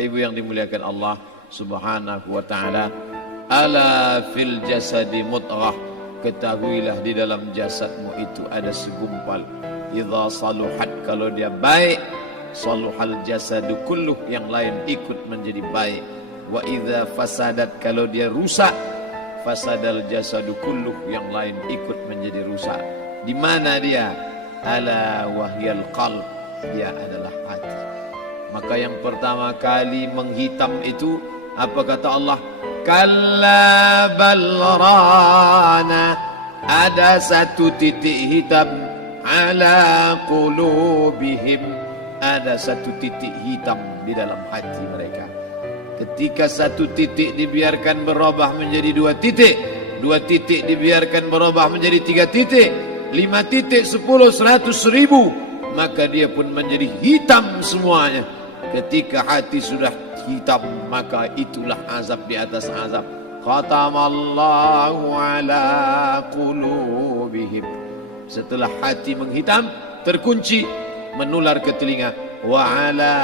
Ibu yang dimuliakan Allah Subhanahu wa taala, ala fil jasadi mudghah, ketahuilah di dalam jasadmu itu ada segumpal. Idza saluhat, kalau dia baik, saluhal jasadu kulluh, yang lain ikut menjadi baik. Wa idza fasadat, kalau dia rusak, fasadal jasadu kulluh, yang lain ikut menjadi rusak. Di mana dia? Ala wahyal qalb, dia adalah hati. Maka yang pertama kali menghitam itu apa kata Allah? Kalla bal rana, ada satu titik hitam, ala qulubihim, ada satu titik hitam di dalam hati mereka. Ketika satu titik dibiarkan berubah menjadi dua titik, dua titik dibiarkan berubah menjadi tiga titik, 5 titik, 10, 100, 1000, maka dia pun menjadi hitam semuanya. Ketika hati sudah hitam, maka itulah azab di atas azab. Khatamallahu ala qulubihim. Setelah hati menghitam, terkunci, menular ke telinga. Wa ala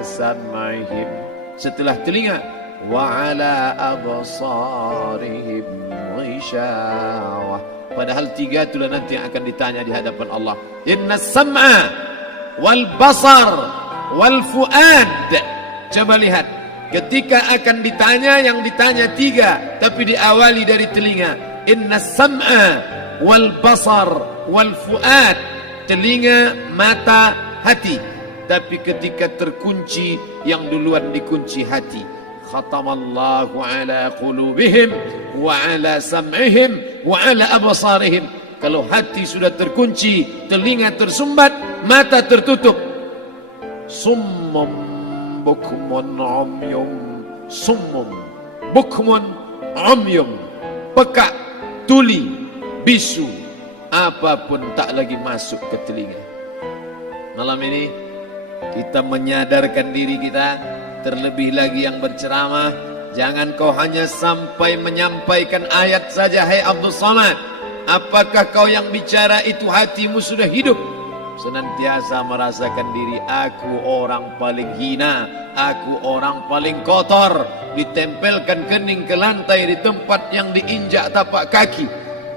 sam'ihim. Setelah telinga, wa ala absarihim ghishawah. Padahal 3 itulah nanti yang akan ditanya di hadapan Allah. Inna sam'a wal basar wal fuad. Coba lihat, ketika akan ditanya, yang ditanya 3, tapi diawali dari telinga. Inna sam'a wal basar wal fuad, telinga, mata, hati. Tapi ketika terkunci, yang duluan dikunci hati. Khatamallahu ala qulubihim wa ala sam'ihim wa ala absarihim. Kalau hati sudah terkunci, telinga tersumbat, mata tertutup. Summum bukmun umyum, summum bukmun umyum, peka, tuli, bisu, apapun tak lagi masuk ke telinga. Malam ini kita menyadarkan diri kita, terlebih lagi yang berceramah, jangan kau hanya sampai menyampaikan ayat saja. Hai Abdul Samad, apakah kau yang bicara itu hatimu sudah hidup? Senantiasa merasakan diri, aku orang paling hina, aku orang paling kotor, ditempelkan kening ke lantai di tempat yang diinjak tapak kaki,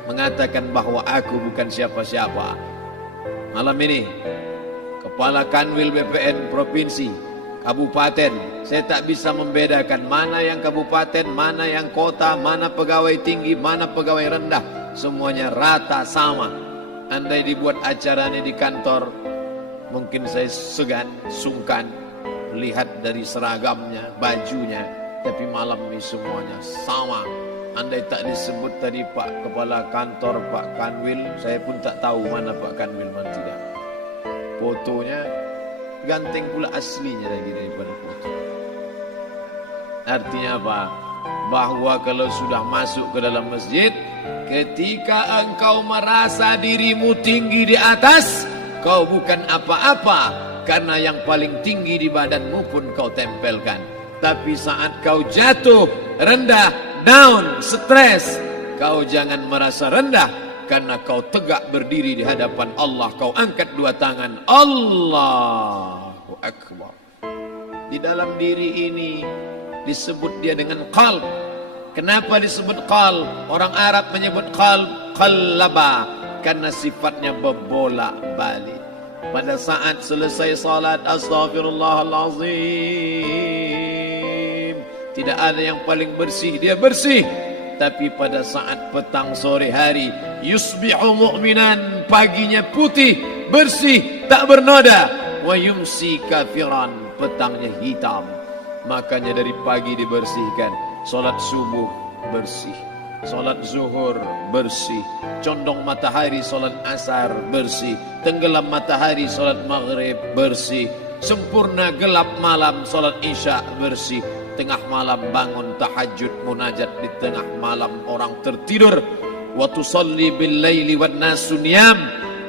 mengatakan bahwa aku bukan siapa-siapa. Malam ini Kepala Kanwil BPN Provinsi, Kabupaten, saya tak bisa membedakan mana yang kabupaten, mana yang kota, mana pegawai tinggi, mana pegawai rendah. Semuanya rata sama. Andai dibuat acaranya di kantor, mungkin saya segan, sungkan lihat dari seragamnya, bajunya. Tapi malam ini semuanya sama. Andai tak disebut tadi Pak Kepala Kantor, Pak Kanwil, saya pun tak tahu mana Pak Kanwil, mana tidak. Fotonya ganteng pula aslinya lagi daripada foto. Artinya apa? Bahwa kalau sudah masuk ke dalam masjid, ketika engkau merasa dirimu tinggi di atas, kau bukan apa-apa, karena yang paling tinggi di badanmu pun kau tempelkan. Tapi saat kau jatuh, rendah, down, stres, kau jangan merasa rendah, karena kau tegak berdiri di hadapan Allah. Kau angkat 2 tangan, Allahu Akbar. Di dalam diri ini disebut dia dengan qalb. Kenapa disebut qalb? Orang Arab menyebut qalb, qallaba, karena sifatnya berbolak-balik. Pada saat selesai salat, astaghfirullahalazim, tidak ada yang paling bersih, dia bersih. Tapi pada saat petang sore hari, yusbihu mu'minan, paginya putih, bersih, tak bernoda. Wa yumsi kafiran, petangnya hitam. Makanya dari pagi dibersihkan. Solat subuh bersih, solat zuhur bersih, condong matahari solat asar bersih, tenggelam matahari solat maghrib bersih, sempurna gelap malam solat isya bersih, tengah malam bangun tahajud munajat di tengah malam orang tertidur. Wa tusalli bil laili wan nasu niyam,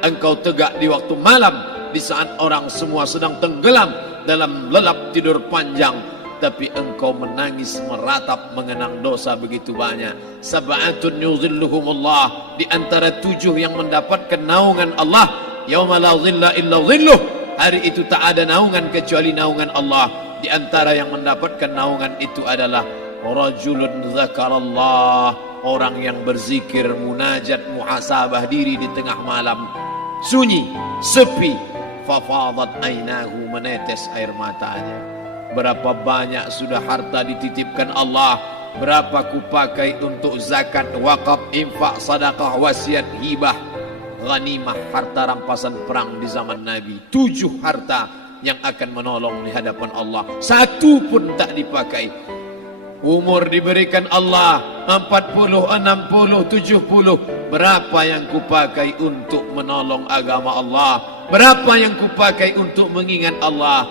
engkau tegak di waktu malam di saat orang semua sedang tenggelam dalam lelap tidur panjang, tapi engkau menangis meratap mengenang dosa begitu banyak. Sab'atun yuzilluhumullah, di antara 7 yang mendapatkan naungan Allah. Yauma la zilla illa zilluh, hari itu tak ada naungan kecuali naungan Allah. Di antara yang mendapatkan naungan itu adalah rajulun zakarallah, orang yang berzikir, munajat, muhasabah diri di tengah malam, sunyi, sepi, fafadat ainahu, menetes air matanya. Berapa banyak sudah harta dititipkan Allah, berapa kupakai untuk zakat, wakaf, infak, sedekah, wasiat, hibah, ghanimah, harta rampasan perang di zaman Nabi. 7 harta yang akan menolong di hadapan Allah, 1 pun tak dipakai. Umur diberikan Allah 40, 60, 70. Berapa yang kupakai untuk menolong agama Allah? Berapa yang kupakai untuk mengingat Allah?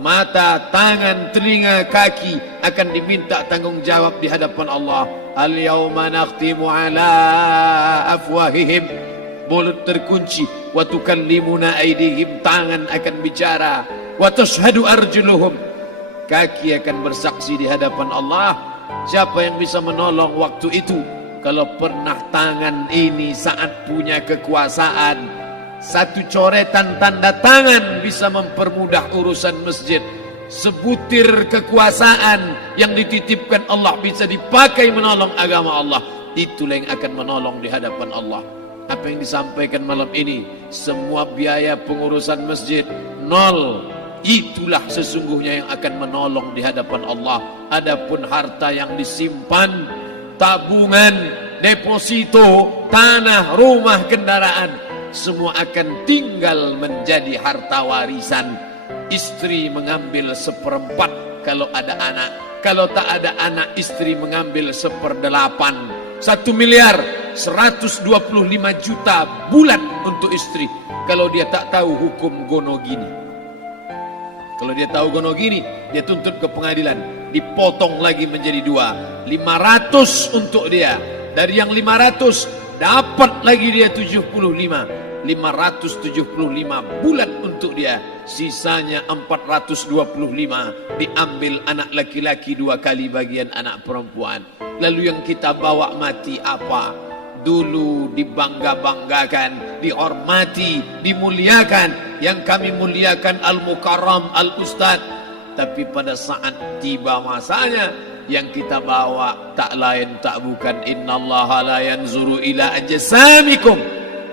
Mata, tangan, telinga, kaki akan diminta tanggung jawab di hadapan Allah. Al-yawma nakhtimu ala afwahihim, mulut terkunci, wa tukallimuna aydihim, tangan akan bicara, wa tashhadu arjuluhum, kaki akan bersaksi di hadapan Allah. Siapa yang bisa menolong waktu itu? Kalau pernah tangan ini saat punya kekuasaan, 1 coretan tanda tangan bisa mempermudah urusan masjid. Sebutir kekuasaan yang dititipkan Allah bisa dipakai menolong agama Allah. Itulah yang akan menolong di hadapan Allah. Apa yang disampaikan malam ini, semua biaya pengurusan masjid 0. Itulah sesungguhnya yang akan menolong di hadapan Allah. Adapun harta yang disimpan, tabungan, deposito, tanah, rumah, kendaraan, semua akan tinggal menjadi harta warisan. Istri mengambil 1/4 kalau ada anak. Kalau tak ada anak, istri mengambil 1/8. 1 miliar 125 juta bulan untuk istri. Kalau dia tak tahu hukum gono gini. Kalau dia tahu gono gini, dia tuntut ke pengadilan, dipotong lagi menjadi 2. 500 untuk dia. Dari yang 500 dapat lagi dia 75. 575 bulan untuk dia. Sisanya 425 diambil anak laki-laki 2 kali bagian anak perempuan. Lalu yang kita bawa mati apa? Dulu dibangga-banggakan, dihormati, dimuliakan. Yang kami muliakan Al-Mukarram, Al-Ustadz. Tapi pada saat tiba masanya, yang kita bawa tak lain tak bukan innallaha la yanzuru ila ajsamikum.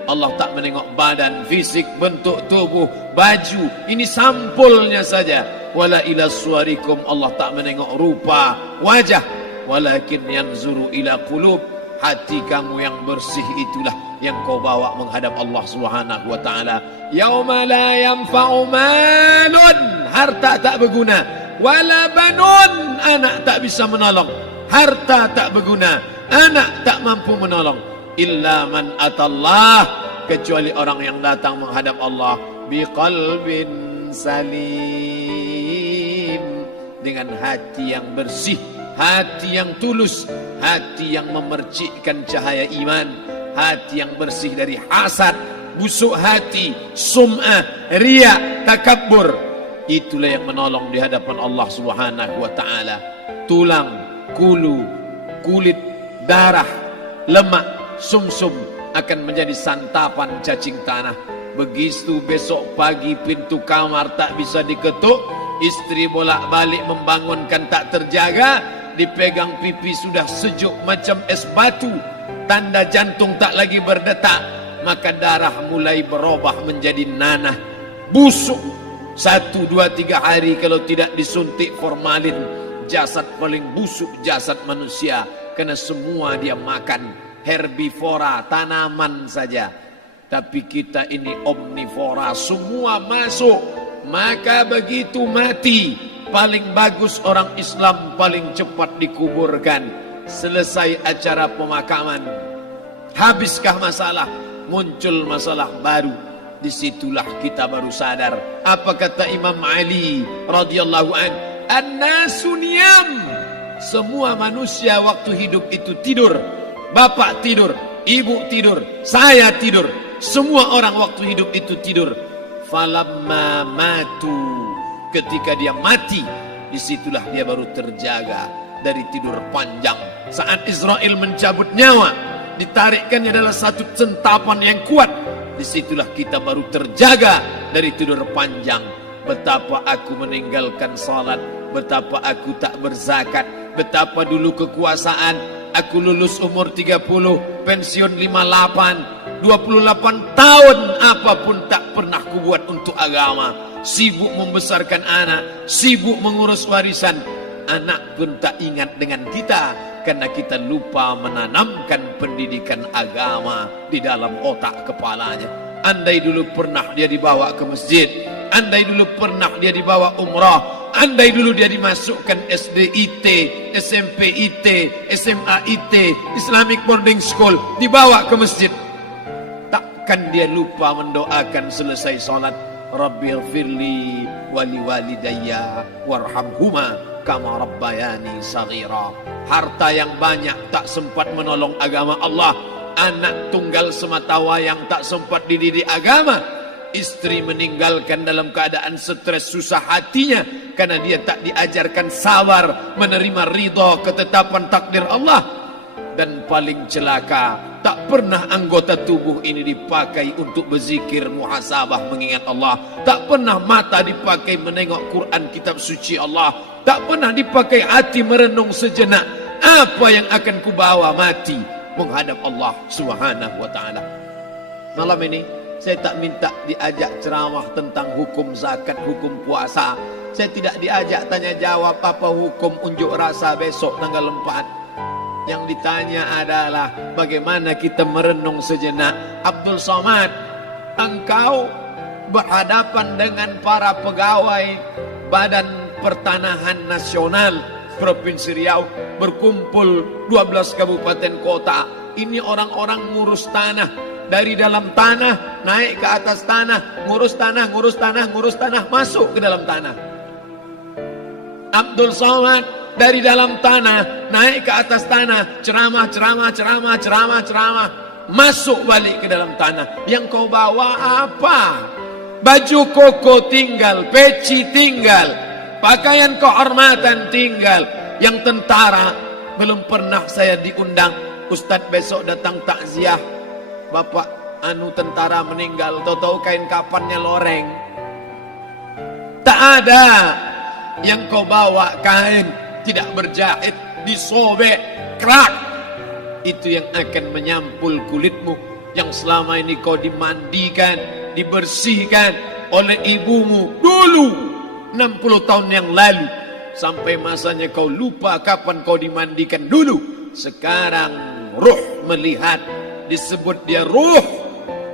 Allah tak menengok badan, fisik, bentuk tubuh, baju. Ini sampulnya saja. Wala ila suwarikum, Allah tak menengok rupa, wajah. Walakin yanzuru ila qulub, hati kamu yang bersih itulah yang kau bawa menghadap Allah Subhanahu wa taala. Yauma la yanfa'u malun, harta tak berguna, wala banun, anak tak bisa menolong. Harta tak berguna, anak tak mampu menolong. Illa man atallah, kecuali orang yang datang menghadap Allah biqalbin salim, dengan hati yang bersih, hati yang tulus, hati yang memercikkan cahaya iman, hati yang bersih dari hasad, busuk hati, sum'ah, riya, takabbur. Itulah yang menolong di hadapan Allah Subhanahu wa taala. Tulang, kulu, kulit, darah, lemak, sumsum akan menjadi santapan cacing tanah. Begitu besok pagi pintu kamar tak bisa diketuk, istri bolak-balik membangunkan tak terjaga, dipegang pipi sudah sejuk macam es batu, tanda jantung tak lagi berdetak, maka darah mulai berubah menjadi nanah, busuk. 1, 2, 3 hari kalau tidak disuntik formalin, jasad paling busuk jasad manusia, karena semua dia makan herbivora, tanaman saja. Tapi kita ini omnivora, semua masuk. Maka begitu mati, paling bagus orang Islam paling cepat dikuburkan. Selesai acara pemakaman, habiskah masalah? Muncul masalah baru. Disitulah kita baru sadar. Apa kata Imam Ali radhiyallahu an? An-nasu niyam. Semua manusia waktu hidup itu tidur. Bapak tidur, ibu tidur, saya tidur. Semua orang waktu hidup itu tidur. Falamma matu, ketika dia mati, disitulah dia baru terjaga dari tidur panjang. Saat Israel mencabut nyawa, ditarikkannya adalah satu centapan yang kuat. Disitulah kita baru terjaga dari tidur panjang. Betapa aku meninggalkan salat, betapa aku tak berzakat, betapa dulu kekuasaan, aku lulus umur 30, pensiun 58, 28 tahun apapun tak pernah kubuat untuk agama. Sibuk membesarkan anak, sibuk mengurus warisan. Anak pun tak ingat dengan kita karena kita lupa menanamkan pendidikan agama di dalam otak kepalanya. Andai dulu pernah dia dibawa ke masjid, andai dulu pernah dia dibawa umrah, andai dulu dia dimasukkan SD IT, SMP IT, SMA IT, Islamic Boarding School, dibawa ke masjid, takkan dia lupa mendoakan selesai salat, Rabbighfirli wali walidayya warhamhuma kama rabbayani saghira. Harta yang banyak tak sempat menolong agama Allah. Anak tunggal semata wayang tak sempat dididik agama. Istri meninggalkan dalam keadaan stres susah hatinya karena dia tak diajarkan sabar menerima ridha ketetapan takdir Allah. Dan paling celaka, tak pernah anggota tubuh ini dipakai untuk berzikir, muhasabah, mengingat Allah. Tak pernah mata dipakai menengok Quran, kitab suci Allah. Tak pernah dipakai hati merenung sejenak, apa yang akan kubawa mati menghadap Allah Subhanahu wa ta'ala. Malam ini saya tak minta diajak ceramah tentang hukum zakat, hukum puasa. Saya tidak diajak tanya jawab apa hukum unjuk rasa besok tanggal 4. Yang ditanya adalah bagaimana kita merenung sejenak. Abdul Somad, engkau berhadapan dengan para pegawai Badan Pertanahan Nasional Provinsi Riau, berkumpul 12 kabupaten kota. Ini orang-orang ngurus tanah, dari dalam tanah naik ke atas tanah, ngurus tanah, ngurus tanah, ngurus tanah, masuk ke dalam tanah. Abdul Somad dari dalam tanah naik ke atas tanah, ceramah, masuk balik ke dalam tanah. Yang kau bawa apa? Baju koko tinggal, peci tinggal, pakaian kehormatan tinggal. Yang tentara belum pernah saya diundang. Ustadz besok datang takziah, bapak tentara meninggal, tahu-tahu kain kapannya loreng. Tak ada. Yang kau bawa kain tidak berjahit, disobek, kerak. Itu yang akan menyampul kulitmu yang selama ini kau dimandikan, dibersihkan oleh ibumu dulu 60 tahun yang lalu. Sampai masanya kau lupa kapan kau dimandikan dulu. Sekarang ruh melihat, disebut dia ruh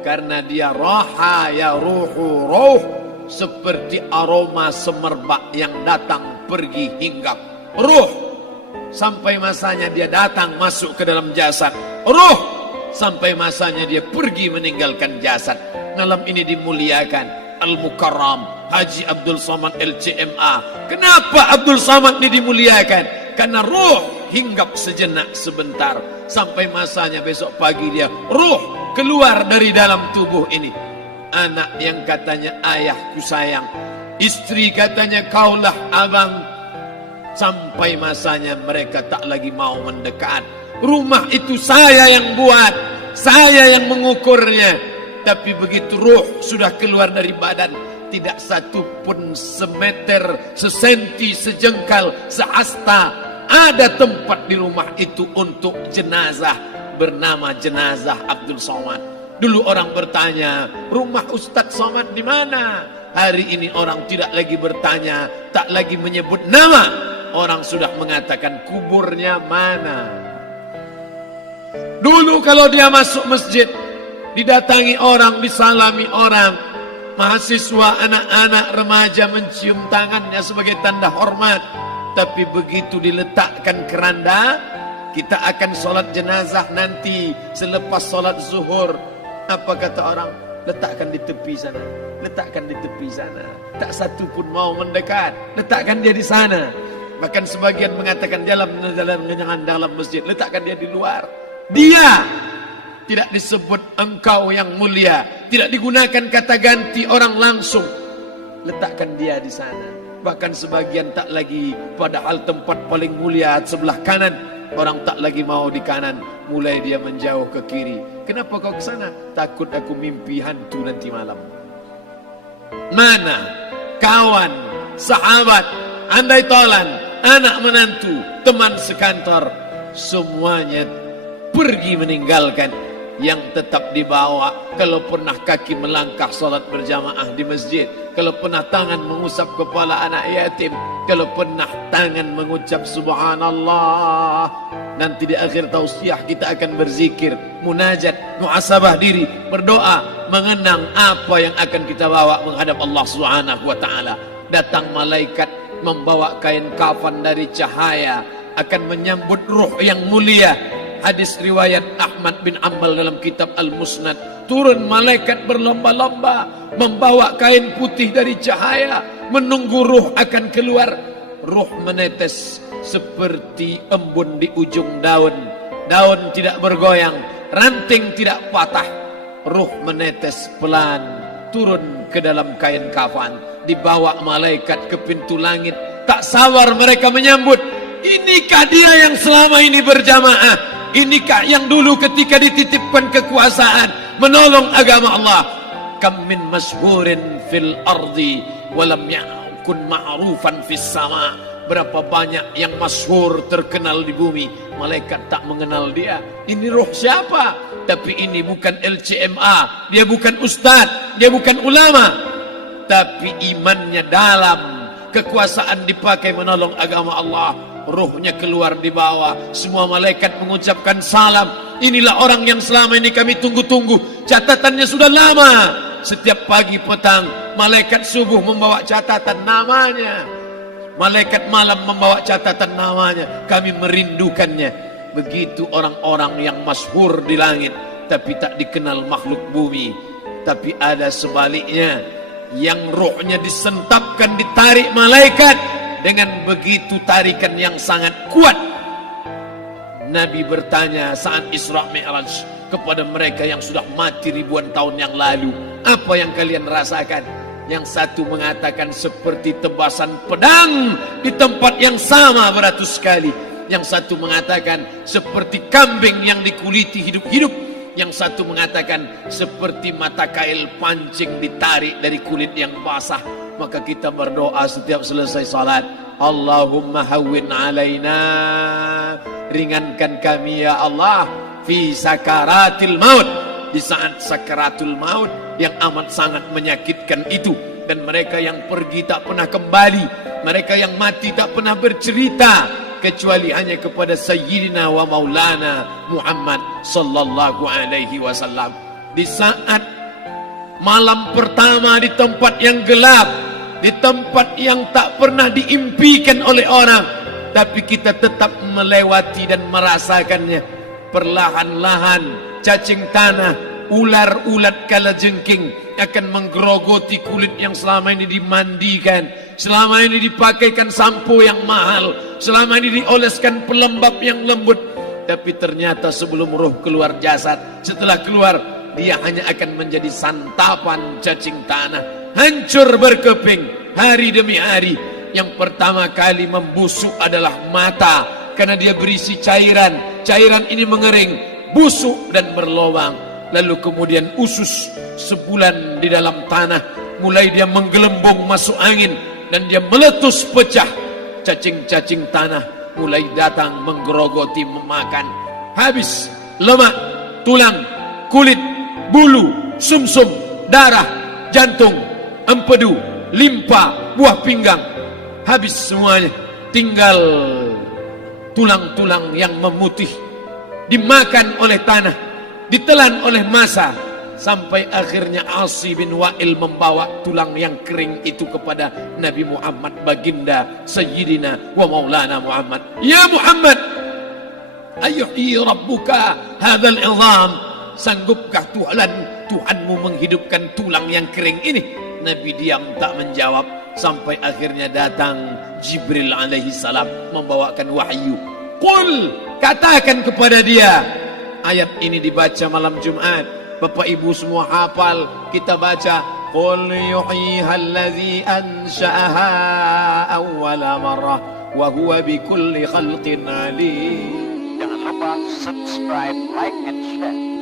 karena dia raha ya ruhu ruh, seperti aroma semerbak yang datang pergi hinggap. Ruh sampai masanya dia datang masuk ke dalam jasad. Ruh sampai masanya dia pergi meninggalkan jasad. Malam ini dimuliakan Al-Mukarram Haji Abdul Somad LCMA. Kenapa Abdul Somad ini dimuliakan? Karena ruh hinggap sejenak sebentar, sampai masanya besok pagi dia ruh keluar dari dalam tubuh ini. Anak yang katanya ayahku sayang, istri katanya kaulah abang, sampai masanya mereka tak lagi mau mendekat. Rumah itu saya yang buat, saya yang mengukurnya. Tapi begitu ruh sudah keluar dari badan, tidak satu pun semeter, sesenti, sejengkal, sehasta ada tempat di rumah itu untuk jenazah bernama jenazah Abdul Somad. Dulu orang bertanya, rumah Ustadz Somad di mana? Hari ini orang tidak lagi bertanya, tak lagi menyebut nama. Orang sudah mengatakan kuburnya mana. Dulu kalau dia masuk masjid, didatangi orang, disalami orang, mahasiswa, anak-anak, remaja mencium tangannya sebagai tanda hormat. Tapi begitu diletakkan keranda, kita akan sholat jenazah nanti selepas sholat zuhur. Apa kata orang? Letakkan di tepi sana, letakkan di tepi sana. Tak satu pun mau mendekat, letakkan dia di sana. Bahkan sebagian mengatakan dalam masjid, letakkan dia di luar. Dia tidak disebut engkau yang mulia, tidak digunakan kata ganti orang langsung. Letakkan dia di sana. Bahkan sebagian tak lagi, padahal tempat paling mulia sebelah kanan, orang tak lagi mau di kanan, mulai dia menjauh ke kiri. Kenapa kau ke sana? Takut aku mimpi hantu nanti malam. Mana kawan, sahabat andai tolan, anak menantu, teman sekantor, semuanya pergi meninggalkan. Yang tetap dibawa, kalau pernah kaki melangkah salat berjamaah di masjid, kalau pernah tangan mengusap kepala anak yatim, kalau pernah tangan mengucap subhanallah. Nanti di akhir tausiah kita akan berzikir, munajat, muhasabah diri, berdoa, mengenang apa yang akan kita bawa menghadap Allah Subhanahu wa taala. Datang malaikat membawa kain kafan dari cahaya, akan menyambut ruh yang mulia. Hadis riwayat Ahmad bin Ambal dalam kitab Al-Musnad, turun malaikat berlomba-lomba membawa kain putih dari cahaya, menunggu ruh akan keluar. Ruh menetes seperti embun di ujung daun. Daun tidak bergoyang, ranting tidak patah. Ruh menetes pelan turun ke dalam kain kafan, dibawa malaikat ke pintu langit. Tak sabar mereka menyambut. Inikah dia yang selama ini berjamaah? Inikah yang dulu ketika dititipkan kekuasaan menolong agama Allah? Kam min masyhurin fil ardi walam yakun ma'rufan fis sama. Berapa banyak yang masyhur terkenal di bumi, malaikat tak mengenal dia. Ini roh siapa? Tapi ini bukan LCMA, dia bukan ustaz, dia bukan ulama, tapi imannya dalam. Kekuasaan dipakai menolong agama Allah. Ruhnya keluar di bawah, semua malaikat mengucapkan salam. Inilah orang yang selama ini kami tunggu-tunggu. Catatannya sudah lama. Setiap pagi petang malaikat subuh membawa catatan namanya, malaikat malam membawa catatan namanya. Kami merindukannya. Begitu orang-orang yang masyhur di langit tapi tak dikenal makhluk bumi. Tapi ada sebaliknya, yang ruhnya disentapkan, ditarik malaikat dengan begitu tarikan yang sangat kuat. Nabi bertanya saat Isra Mi'raj kepada mereka yang sudah mati ribuan tahun yang lalu, apa yang kalian rasakan? Yang satu mengatakan seperti tebasan pedang di tempat yang sama beratus kali. Yang satu mengatakan seperti kambing yang dikuliti hidup-hidup. Yang satu mengatakan seperti mata kail pancing ditarik dari kulit yang basah. Maka kita berdoa setiap selesai salat, Allahumma hawwin alaina, ringankan kami ya Allah, fi sakaratil maut, di saat sakaratul maut yang amat sangat menyakitkan itu. Dan mereka yang pergi tak pernah kembali, mereka yang mati tak pernah bercerita, kecuali hanya kepada Sayyidina wa Maulana Muhammad sallallahu alaihi wasallam. Di saat malam pertama di tempat yang gelap, di tempat yang tak pernah diimpikan oleh orang, tapi kita tetap melewati dan merasakannya. Perlahan-lahan cacing tanah, ular-ulat kalajengking akan menggerogoti kulit yang selama ini dimandikan, selama ini dipakaikan sampo yang mahal, selama ini dioleskan pelembab yang lembut. Tapi ternyata sebelum roh keluar jasad, setelah keluar, dia hanya akan menjadi santapan cacing tanah, hancur berkeping hari demi hari. Yang pertama kali membusuk adalah mata, karena dia berisi cairan. Cairan ini mengering, busuk dan berlubang. Lalu kemudian usus sebulan di dalam tanah, mulai dia menggelembung masuk angin dan dia meletus pecah. Cacing-cacing tanah mulai datang menggerogoti, memakan. Habis lemak, tulang, kulit, bulu, sumsum, darah, jantung, empedu, limpa, buah pinggang. Habis semuanya, tinggal tulang-tulang yang memutih, dimakan oleh tanah, ditelan oleh massa, sampai akhirnya Asi bin Wa'il membawa tulang yang kering itu kepada Nabi Muhammad, baginda Sayyidina wa Maulana Muhammad. Ya Muhammad, ayuhi rabbuka hadzal izam, sanggupkah Tuhanmu menghidupkan tulang yang kering ini? Nabi diam tak menjawab, sampai akhirnya datang Jibril alaihi salam membawakan wahyu. Qul, katakan kepada dia. Ayat ini dibaca malam Jumat. Bapak Ibu semua hafal, kita baca. Qul yuhyiha allazi ansha'aha awwala marrah wa huwa bikulli khalqin alim. Jangan lupa subscribe, like and share.